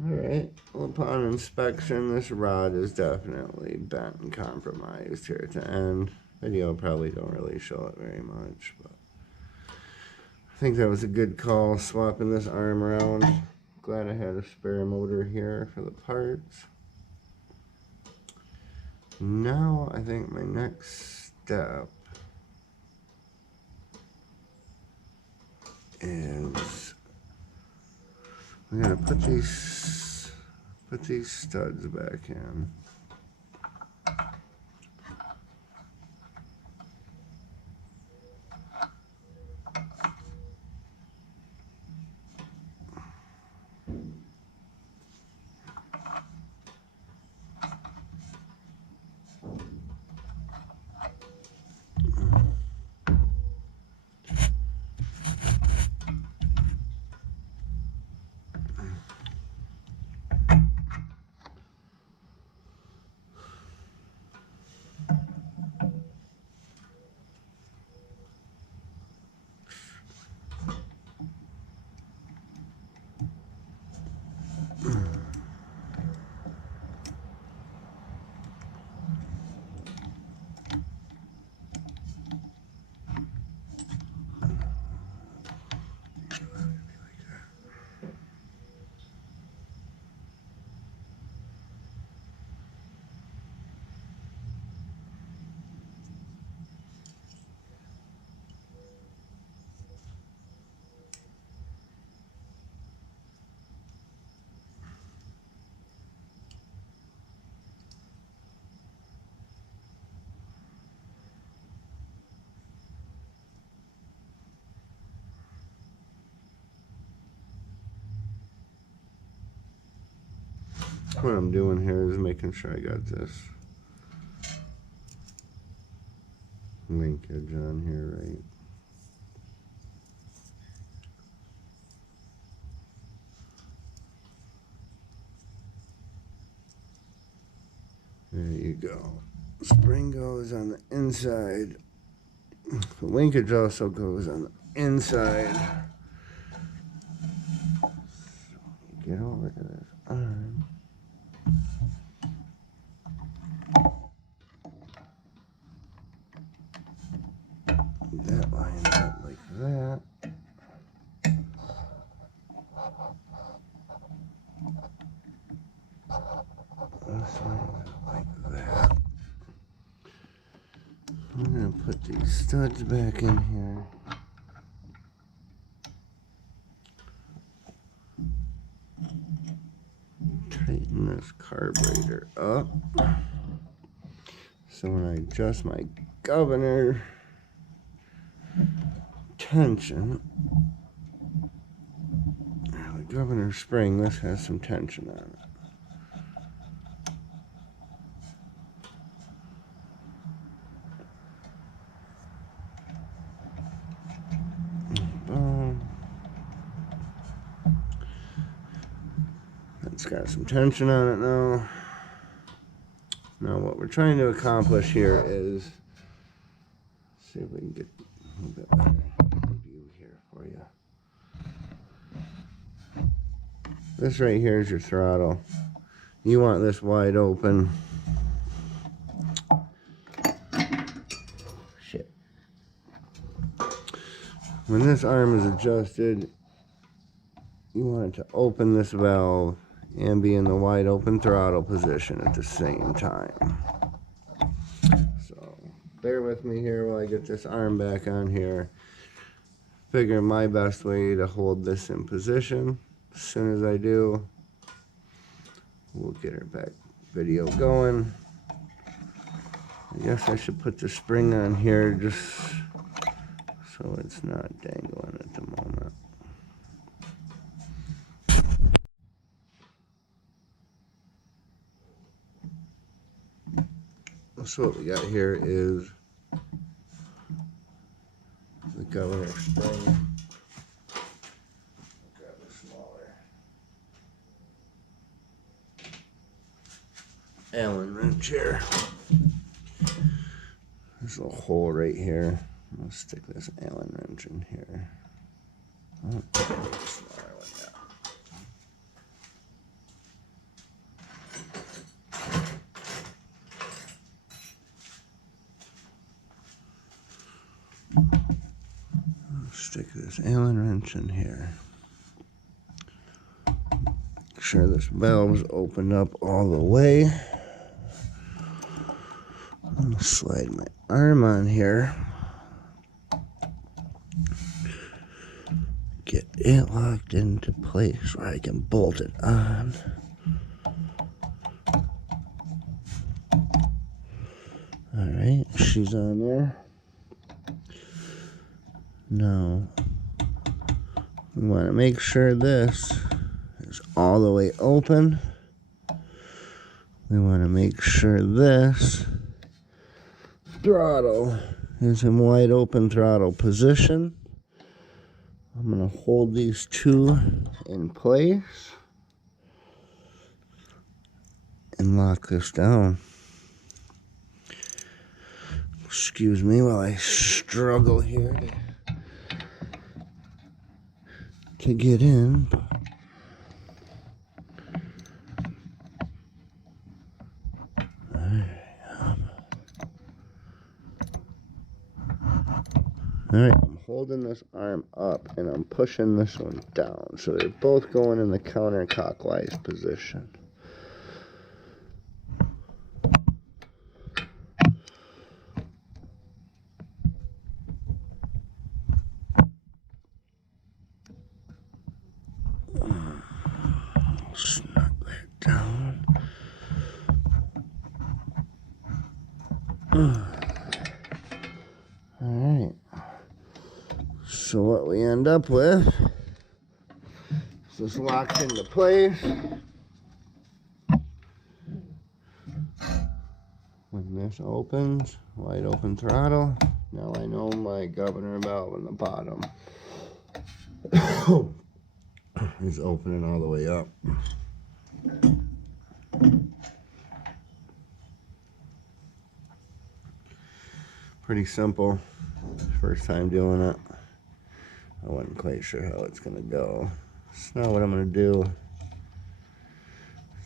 Alright, well, upon inspection, this rod is definitely bent and compromised here at the end. Video probably don't really show it very much, but I think that was a good call, swapping this arm around. Glad I had a spare motor here for the parts. Now, I think my next step is I'm gonna put these studs back in. What I'm doing here is making sure I got this linkage on here right. There you go. Spring goes on the inside. The linkage also goes on the inside. So get over to this arm. That lines up like that. This lines up like that. I'm going to put these studs back in here. Tighten this carburetor up. So when I adjust my governor tension, the governor spring, this has some tension on it. It's got some tension on it now. Now what we're trying to accomplish here is, see if we can get a little bit better view here for you. This right here is your throttle. You want this wide open. Shit. When this arm is adjusted, you want it to open this valve and be in the wide open throttle position at the same time. So bear with me here while I get this arm back on here. Figure my best way to hold this in position. As soon as I do, we'll get our back video going. I guess I should put the spring on here just so it's not dangling at the moment. So what we got here is the governor spring. Grab a smaller Allen wrench here. There's a hole right here. I'll stick this Allen wrench in here. Oh, smaller one, yeah. stick this Allen wrench in here. Make sure this valve's opened up all the way. I'm gonna slide my arm on here. Get it locked into place where I can bolt it on. Alright, she's on there. Now, we want to make sure this is all the way open. We want to make sure this throttle is in wide open throttle position. I'm going to hold these two in place and lock this down. Excuse me while I struggle here to get in. Alright, I'm holding this arm up and I'm pushing this one down. So they're both going in the counterclockwise position. Snug that down. Alright. So what we end up with is this locked into place. When this opens, wide open throttle. Now I know my governor valve in the bottom is opening all the way up. Pretty simple. First time doing it. I wasn't quite sure how it's going to go. So now what I'm going to do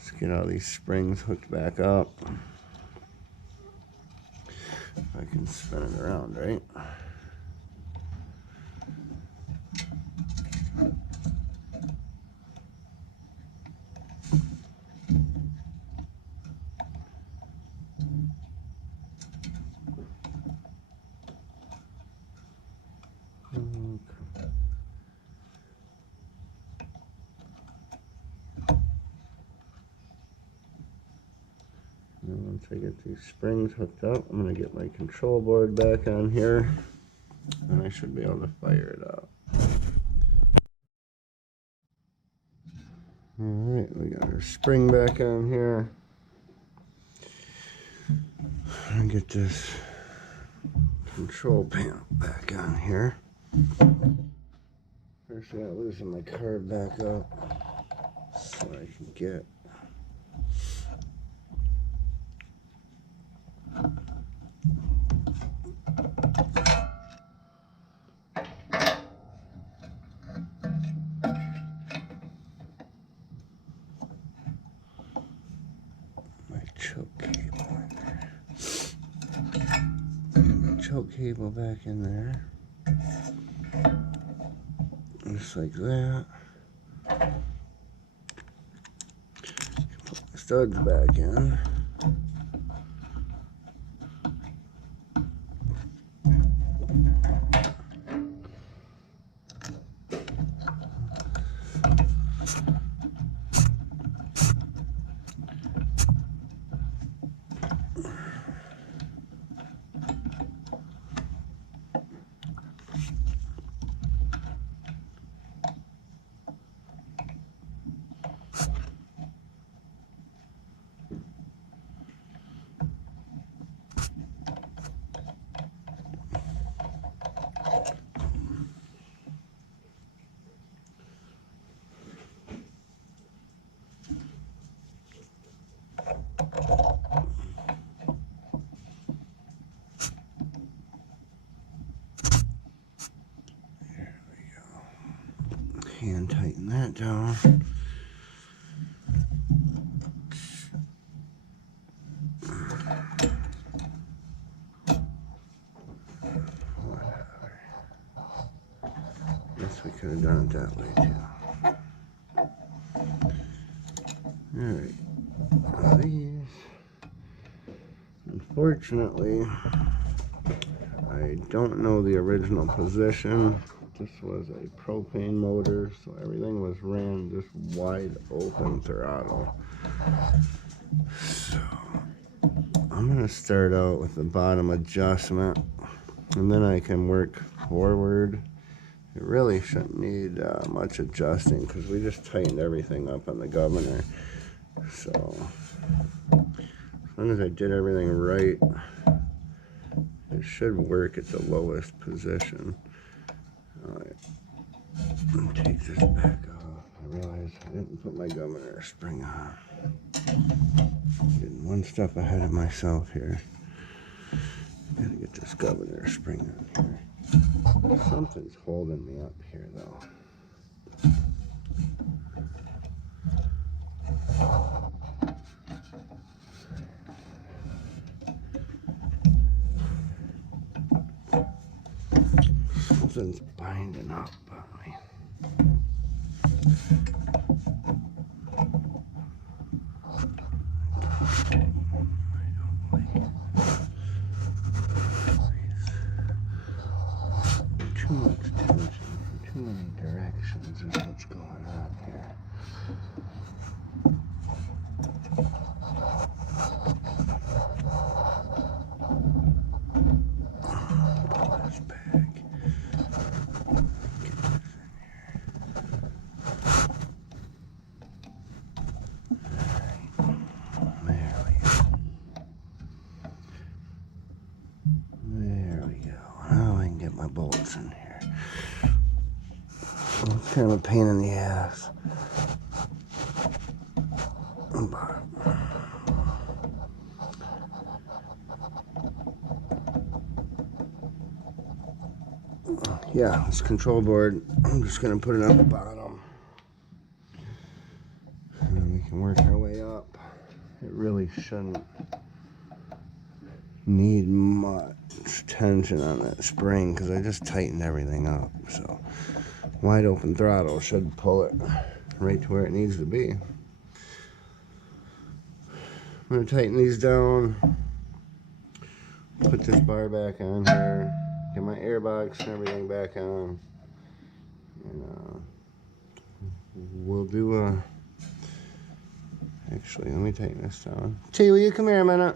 is get all these springs hooked back up. If I can spin it around, right? And once I get these springs hooked up, I'm going to get my control board back on here, and I should be able to fire it up. Alright, we got our spring back on here. And get this control panel back on here. First I gotta loosen my card back up so I can get my choke cable in there. Get my choke cable back in there. Just like that. Put my studs back in. Hand tighten that down. Whatever. Unfortunately, I don't know the original position. This was a propane motor, so everything was ran just wide open throttle. So I'm going to start out with the bottom adjustment, and then I can work forward. It really shouldn't need much adjusting because we just tightened everything up on the governor. So as long as I did everything right, it should work at the lowest position. Alright, take this back off. I realized I didn't put my governor spring on. Getting one step ahead of myself here. Gotta get this governor spring on here. Something's holding me up here though. Something's binding up on me. Too much tension from too many directions is what's going on here. Pull this back. My bolts in here. It's kind of a pain in the ass. But yeah, this control board, I'm just going to put it on the bottom. And then we can work our way up. It really shouldn't need much tension on that spring because I just tightened everything up. So wide open throttle should pull it right to where it needs to be. I'm going to tighten these down, put this bar back on here, get my airbox and everything back on, and we'll do a, actually let me tighten this down. T, will you come here a minute?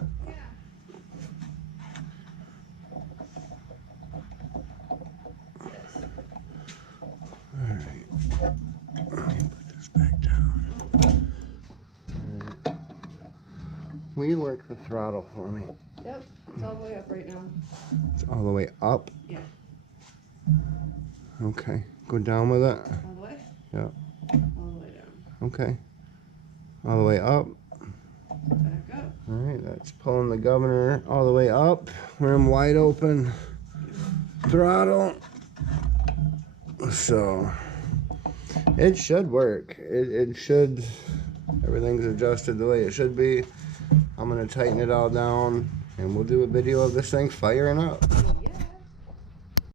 Will you work the throttle for me? Yep, it's all the way up right now. It's all the way up? Yeah. Okay. Go down with it? All the way? Yep. All the way down. Okay. All the way up? Back up. Alright, that's pulling the governor all the way up. Rim wide open. Throttle. So, it should work. It should. Everything's adjusted the way it should be. I'm going to tighten it all down, and we'll do a video of this thing firing up.